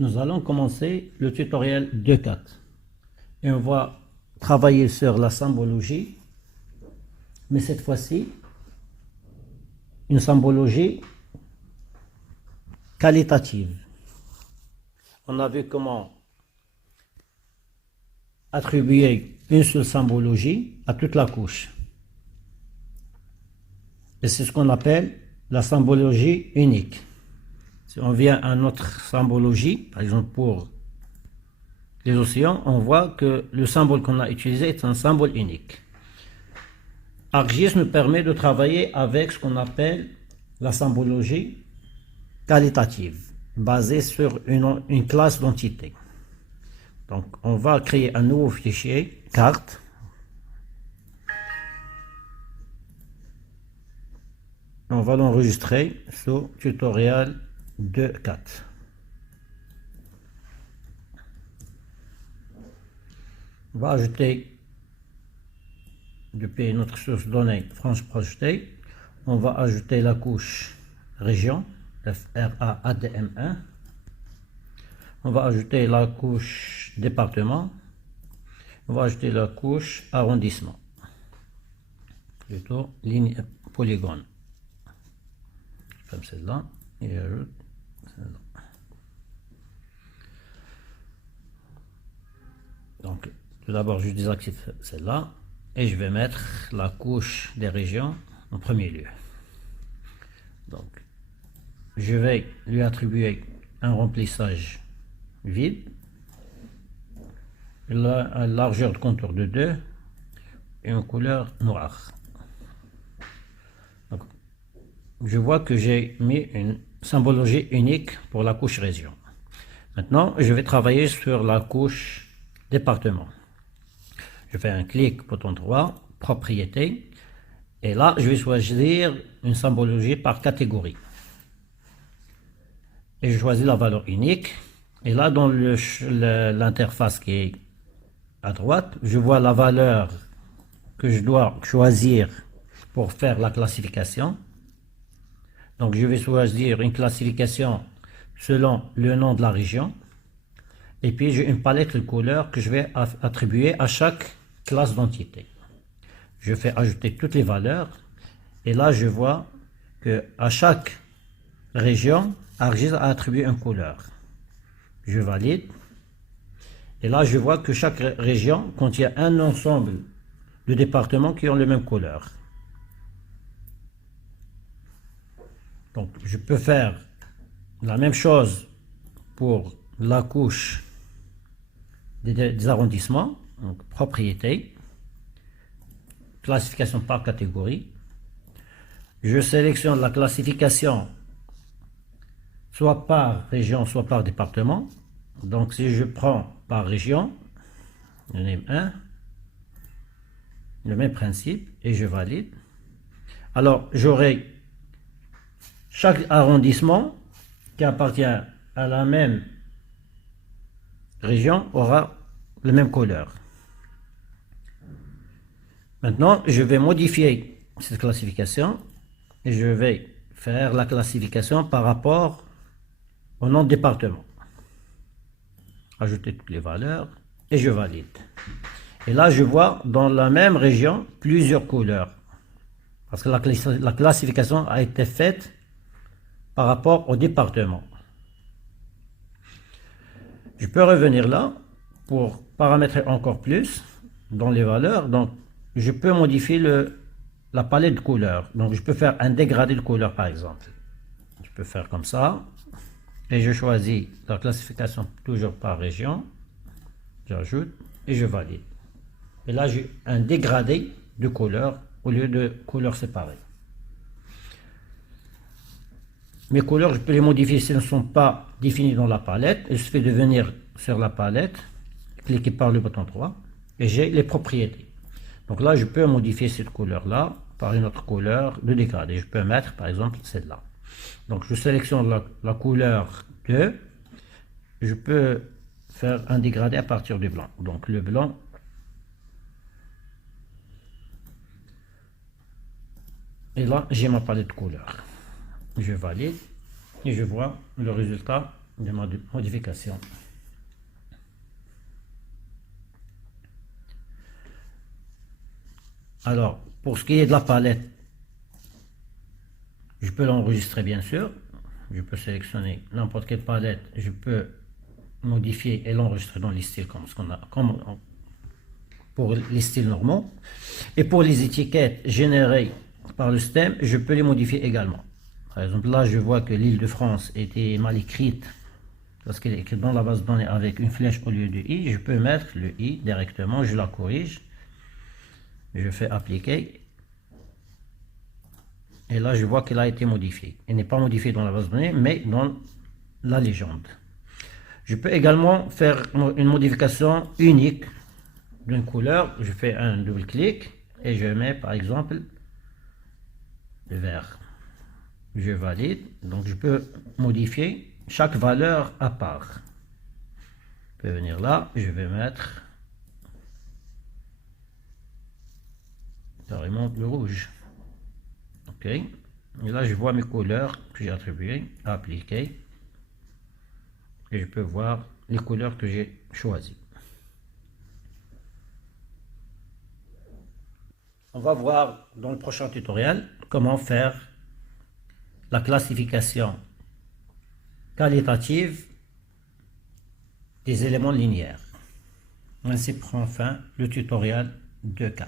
Nous allons commencer le tutoriel 2.4 et on va travailler sur la symbologie, mais cette fois-ci une symbologie qualitative. On a vu comment attribuer une seule symbologie à toute la couche. Et c'est ce qu'on appelle la symbologie unique. Si on vient à notre symbologie, par exemple pour les océans, on voit que le symbole qu'on a utilisé est un symbole unique. ArcGIS nous permet de travailler avec ce qu'on appelle la symbologie qualitative, basée sur une classe d'entité. Donc, on va créer un nouveau fichier, carte. On va l'enregistrer sous tutoriel 2.4. On va ajouter, depuis notre source de données France projetée, on va ajouter la couche région, FRA-ADM1. On va ajouter la couche département. On va ajouter la couche arrondissement. Plutôt ligne polygone. Comme celle-là. Et j'ajoute celle-là. Donc, tout d'abord, je désactive celle-là. Et je vais mettre la couche des régions en premier lieu. Donc, je vais lui attribuer un remplissage vide, la largeur de contour de 2 et une couleur noire. Donc, je vois que j'ai mis une symbologie unique pour la couche région. Maintenant, je vais travailler sur la couche département. Je fais un clic bouton droit, propriété, et là, je vais choisir une symbologie par catégorie. Et je choisis la valeur unique. Et là, dans l'interface qui est à droite, je vois la valeur que je dois choisir pour faire la classification. Donc, je vais choisir une classification selon le nom de la région. Et puis, j'ai une palette de couleurs que je vais attribuer à chaque classe d'entité. Je fais ajouter toutes les valeurs. Et là, je vois que à chaque région, ArcGIS a attribué une couleur. Je valide. Et là, je vois que chaque région contient un ensemble de départements qui ont la même couleur. Donc, je peux faire la même chose pour la couche des arrondissements. Donc, propriété, classification par catégorie. Je sélectionne la classification soit par région, soit par département. Donc, si je prends par région, j'en ai un, le même principe, et je valide. Alors, j'aurai chaque arrondissement qui appartient à la même région aura la même couleur. Maintenant, je vais modifier cette classification et je vais faire la classification par rapport au nom de département. Ajouter toutes les valeurs et je valide. Et là, je vois dans la même région plusieurs couleurs. Parce que la classification a été faite par rapport au département. Je peux revenir là pour paramétrer encore plus dans les valeurs. Donc, je peux modifier la palette de couleurs. Donc, je peux faire un dégradé de couleurs, par exemple. Je peux faire comme ça. Et je choisis la classification toujours par région. J'ajoute et je valide. Et là, j'ai un dégradé de couleurs au lieu de couleurs séparées. Mes couleurs, je peux les modifier si elles ne sont pas définies dans la palette. Il suffit de venir sur la palette, cliquer par le bouton 3 et j'ai les propriétés. Donc là, je peux modifier cette couleur-là par une autre couleur de dégradé. Je peux mettre par exemple celle-là. Donc je sélectionne la couleur 2. Je peux faire un dégradé à partir du blanc. Donc le blanc. Et là, j'ai ma palette de couleurs. Je valide et je vois le résultat de modification. Alors, pour ce qui est de la palette, je peux l'enregistrer bien sûr. Je peux sélectionner n'importe quelle palette. Je peux modifier et l'enregistrer dans les styles comme pour les styles normaux. Et pour les étiquettes générées par le système, je peux les modifier également. Par exemple, là, je vois que l'Île-de-France était mal écrite parce qu'elle est écrite dans la base de données avec une flèche au lieu de i. Je peux mettre le i directement, je la corrige. Je fais appliquer. Et là, je vois qu'elle a été modifiée. Elle n'est pas modifiée dans la base de données, mais dans la légende. Je peux également faire une modification unique d'une couleur. Je fais un double clic et je mets par exemple le vert. Je valide. Donc je peux modifier chaque valeur à part. Je peux venir là, je vais mettre carrément le rouge. Ok. Et là je vois mes couleurs que j'ai attribuées, appliquer. Et je peux voir les couleurs que j'ai choisies. On va voir dans le prochain tutoriel comment faire la classification qualitative des éléments linéaires. Ainsi prend fin le tutoriel 2.4.